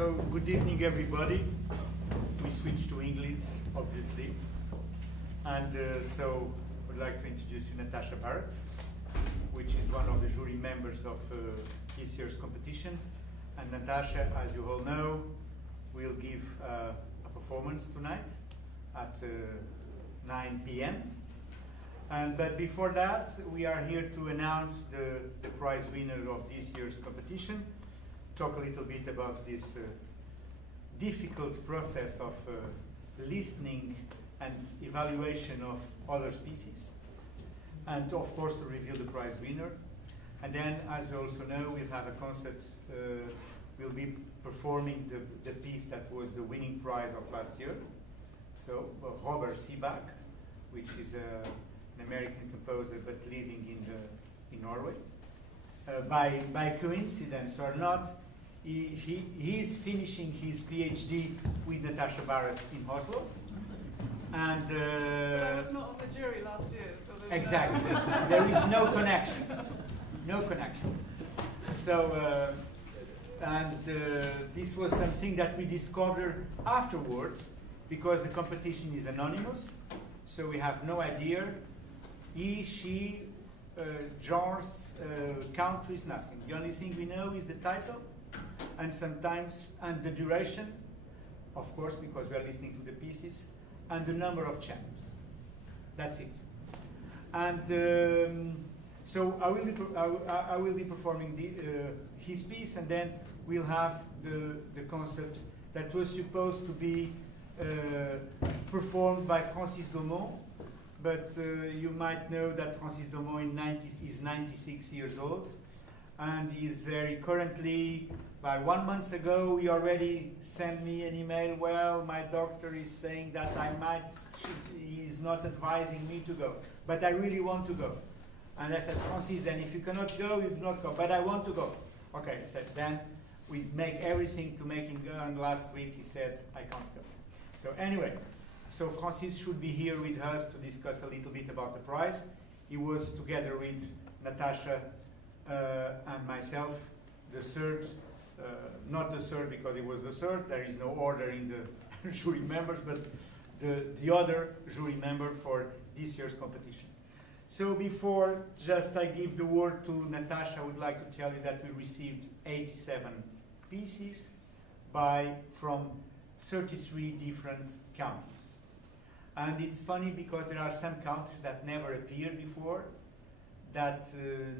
So, good evening, everybody. We switched to English, obviously. And so, I would like to introduce you Natasha Barrett, which is one of the jury members of this year's competition. And Natasha, as you all know, will give a performance tonight at 9 p.m. But before that, we are here to announce the prize winner of this year's competition, talk a little bit about this difficult process of listening and evaluation of other species, and of course to reveal the prize winner. And then, as you also know, we'll have a concert. We'll be performing the piece that was the winning prize of last year. So, Robert Seebach, which is an American composer but living in Norway. By coincidence or not, he is finishing his PhD with Natasha Barrett in Oslo. And but I was not on the jury last year, so exactly. There is no connections. No connections. So, this was something that we discovered afterwards, because the competition is anonymous, so we have no idea. He, she, genres, countries, nothing. The only thing we know is the title, and sometimes, and the duration, of course, because we are listening to the pieces, and the number of channels. That's it. And so I will be performing his piece, and then we'll have the concert that was supposed to be performed by Francis Dhomont, but you might know that Francis Dhomont is 96 years old, and he is very currently, by 1 month ago, he already sent me an email, well, my doctor is saying that he's not advising me to go, but I really want to go. And I said, Francis, then if you cannot go, you do not go, but I want to go. Okay, he said, then we make everything to make him go, and last week he said, I can't go. So anyway, so Francis should be here with us to discuss a little bit about the prize. He was together with Natasha and myself, the third, not the third because he was the third, there is no order in the jury members, but the other jury member for this year's competition. So before just I give the word to Natasha, I would like to tell you that we received 87 pieces from 33 different countries. And it's funny because there are some countries that never appeared before that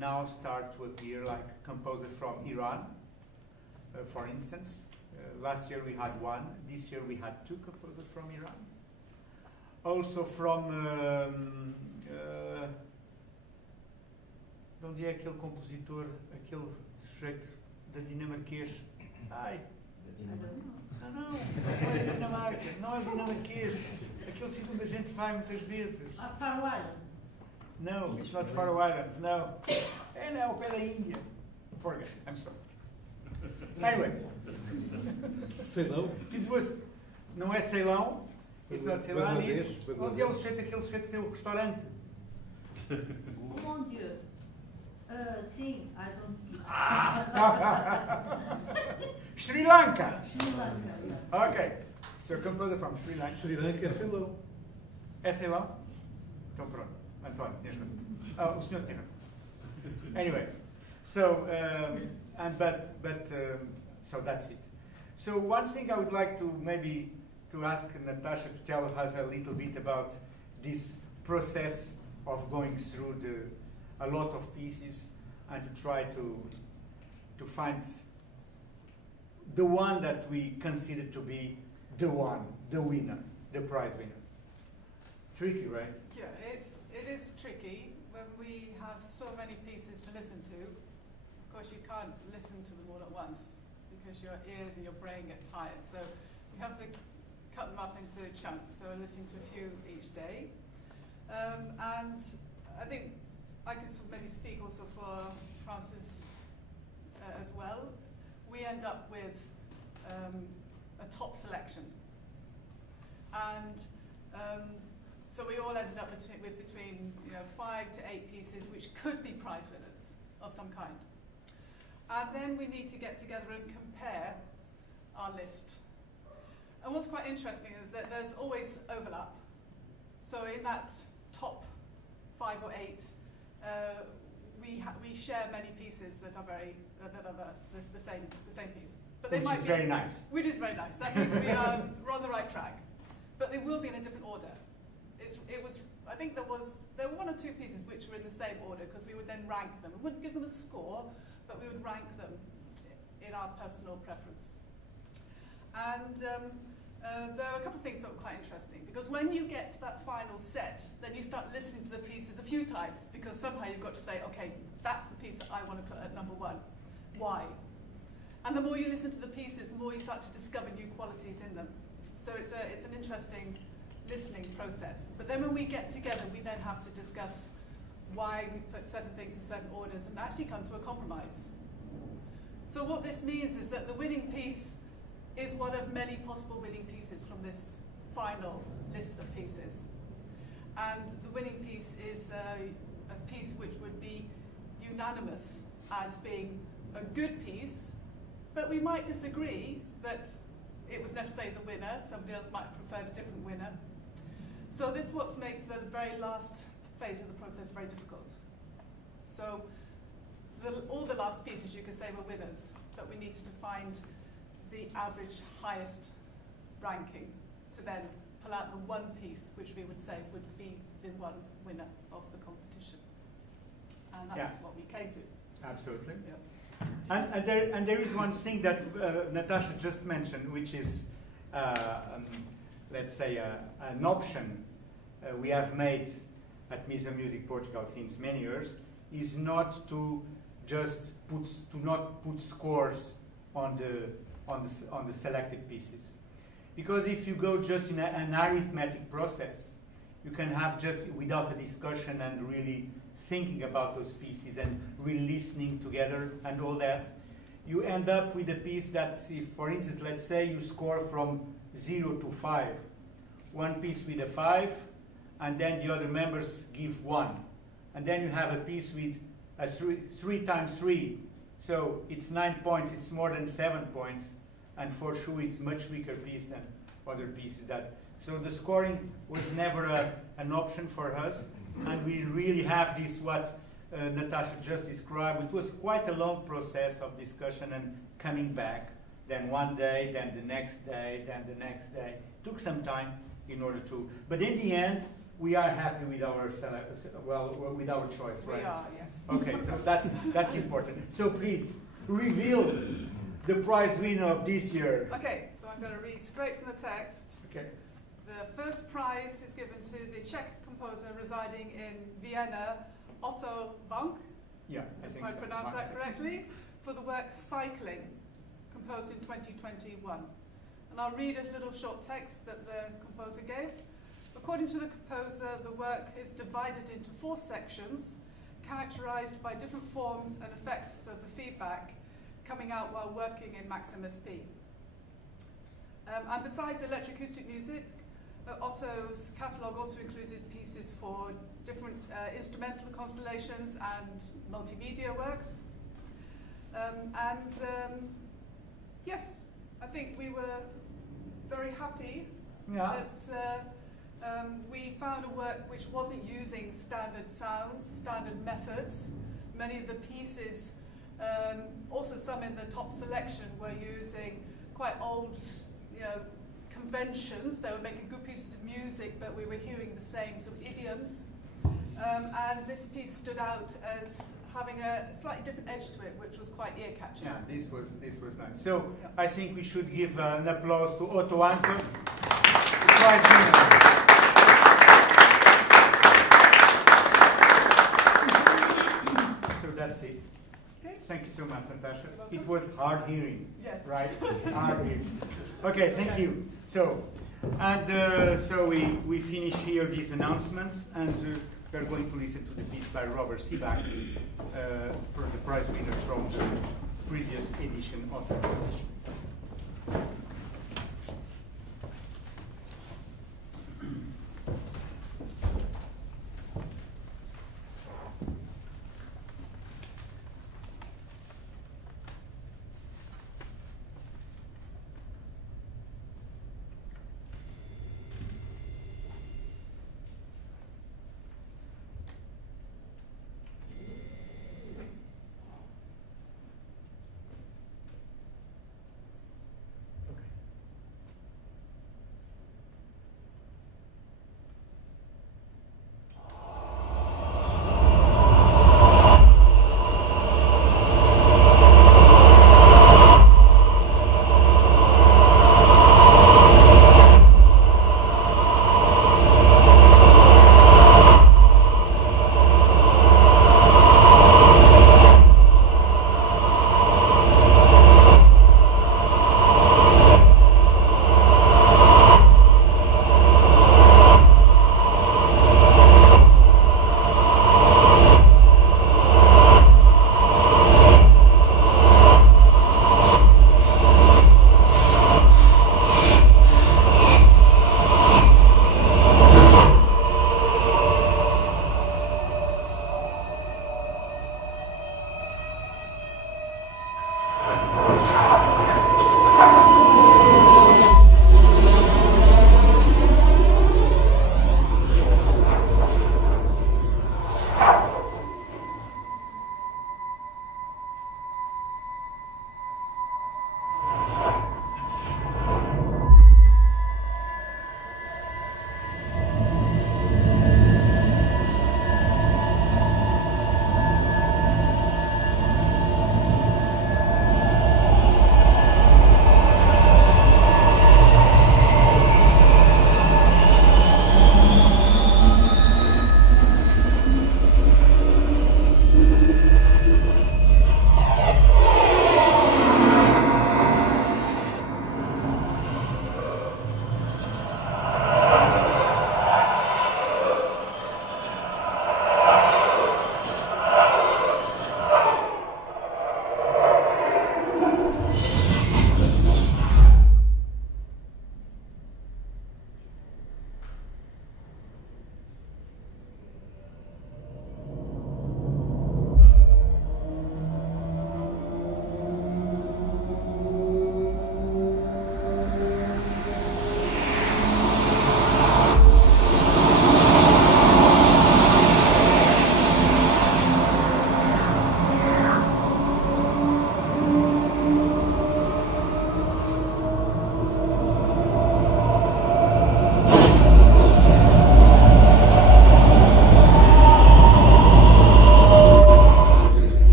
now start to appear, like composers from Iran, for instance. Last year we had one, this year we had 2 composers from Iran. Also from, de onde é aquele compositor, aquele sujeito da dinamarquês? Ai, não é Dinamarca, não é dinamarquês. Aquele sítio onde a gente vai muitas vezes. Faroe Island? No, it's not Faroe Islands, no. É ao pé da Índia. Forget, I'm sorry. Anyway. Ceilão? Não é Ceilão, it's not Ceilão, it's... Onde é aquele sujeito que tem o restaurante? Oh mon Dieu. Sim, I don't... Sri Lanka! Sri Lanka, yeah. Okay. So composer from Sri Lanka. Sri Lanka é Ceilão. É Ceilão? Então pronto. António, tens razão. O senhor tem razão. Anyway, so, so that's it. So one thing I would like to maybe to ask Natasha to tell us a little bit about this process of going through a lot of pieces and to try to find the one that we consider to be the winner, the prize winner. Tricky, right? Yeah, it is tricky when we have so many pieces to listen to. Of course, you can't listen to them all at once because your ears and your brain get tired. So you have to cut them up into chunks. So listening to a few each day. And I think I could maybe speak also for Francis as well. We end up with a top selection. And so we all ended up with between 5 to 8 pieces which could be prize winners of some kind. And then we need to get together and compare our list. And what's quite interesting is that there's always overlap. So in that top 5 or 8, we share many pieces that are the same piece. But they Which is very nice. Which is very nice. That means we're on the right track. But they will be in a different order. I think there were 1 or 2 pieces which were in the same order because we would then rank them. We wouldn't give them a score, but we would rank them in our personal preference. And there are a couple of things that were quite interesting because when you get to that final set, then you start listening to the pieces a few times because somehow you've got to say, okay, that's the piece that I want to put at number 1. Why? And the more you listen to the pieces, the more you start to discover new qualities in them. So it's an interesting listening process. But then when we get together, we then have to discuss why we put certain things in certain orders and actually come to a compromise. So what this means is that the winning piece is one of many possible winning pieces from this final list of pieces. And the winning piece is a piece which would be unanimous as being a good piece, but we might disagree that it was necessarily the winner. Somebody else might have preferred a different winner. So this what makes the very last phase of the process very difficult. So all the last pieces you could say were winners, but we needed to find the average highest ranking to then pull out the one piece which we would say would be the one winner of the competition. And that's what we came to. Absolutely. Yes. And there is one thing that Natasha just mentioned, which is, let's say, an option we have made at Miso Music Portugal since many years, is not to just not put scores on the selected pieces, because if you go just in an arithmetic process, you can have just without a discussion and really thinking about those pieces and really listening together and all that, you end up with a piece that, if, for instance, let's say you score from 0 to 5, one piece with a 5, and then the other members give 1, and then you have a piece with a 3 times 3, so it's 9 points, it's more than 7 points, and for sure it's much weaker piece than other pieces. So the scoring was never an option for us, and we really have this, what Natasha just described. It was quite a long process of discussion and coming back, then one day, then the next day, then the next day. It took some time in order to, but in the end, we are happy with our with our choice, right? We are, yes. Okay, so that's important. So please reveal the prize winner of this year. Okay, so I'm going to read straight from the text. Okay. The first prize is given to the Czech composer residing in Vienna, Otto Wanke, Yeah, I think if I pronounced that correctly, for the work Cycling, composed in 2021. And I'll read a little short text that the composer gave. According to the composer, the work is divided into 4 sections, characterized by different forms and effects of the feedback coming out while working in Maximus P. And besides electroacoustic music, Otto's catalogue also includes pieces for different instrumental constellations and multimedia works. Yes, I think we were very happy that we found a work which wasn't using standard sounds, standard methods. Many of the pieces, also some in the top selection, were using quite old, conventions. They were making good pieces of music, but we were hearing the same sort of idioms. And this piece stood out as having a slightly different edge to it, which was quite ear-catching. Yeah, this was nice. So I think we should give an applause to Otto Wanke, the prize winner. So that's it. Okay. Thank you so much, Natasha. It was hard hearing, Yes. right? Hard hearing. Okay, thank you. So, and so we finish here these announcements, and we're going to listen to the piece by Robert Sibak for the prize winner from the previous edition of the competition.